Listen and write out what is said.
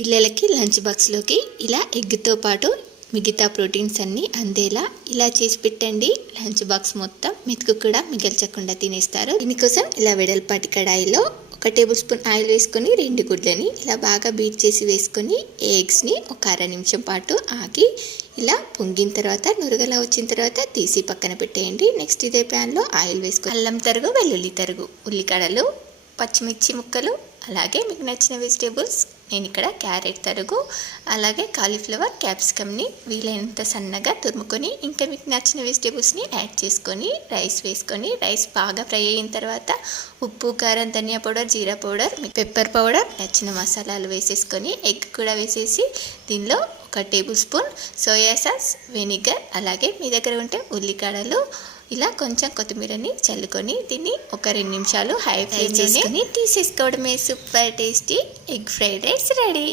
పిల్లలకి లంచ్ బాక్స్లోకి ఇలా ఎగ్తో పాటు మిగతా ప్రోటీన్స్ అన్నీ అందేలా ఇలా చేసి పెట్టండి. లంచ్ బాక్స్ మొత్తం మెతుకు కూడా మిగల్చకుండా తినేస్తారు. దీనికోసం ఇలా వెడల్పాటి కడాయిలో 1 టేబుల్ స్పూన్ ఆయిల్ వేసుకొని 2 గుడ్లని ఇలా బాగా బీట్ చేసి వేసుకొని ఎగ్స్ని ఒక అర నిమిషం పాటు ఆగి ఇలా పొంగిన తర్వాత నురగలా వచ్చిన తర్వాత తీసి పక్కన పెట్టేయండి. నెక్స్ట్ ఇదే ప్యాన్లో ఆయిల్ వేసుకొని అల్లం తరుగు, వెల్లుల్లి తరుగు, ఉల్లికాడలు, పచ్చిమిర్చి ముక్కలు, అలాగే మీకు నచ్చిన వెజిటేబుల్స్, నేను ఇక్కడ క్యారెట్ తరుగు, అలాగే కాలీఫ్లవర్, క్యాప్సికమ్ని వీలైనంత సన్నగా తురుముకొని ఇంకా మీకు నచ్చిన వెజిటేబుల్స్ని యాడ్ చేసుకొని రైస్ వేసుకొని రైస్ బాగా ఫ్రై అయిన తర్వాత ఉప్పు, కారం, ధనియా పౌడర్, జీరా పౌడర్, పెప్పర్ పౌడర్, నచ్చిన మసాలాలు వేసేసుకొని ఎగ్ కూడా వేసేసి దీనిలో 1 table spoon soya sauce, vinegar, అలాగే మీ దగ్గర ఉంటే ఉల్లికాడలు, ఇలా కొంచెం కొత్తిమీరని చల్లుకొని దీన్ని ఒక 2 నిమిషాలు హై ఫ్లేమ్ చేసుకొని తీసేసుకోవడమే. Super tasty egg fried rice ready.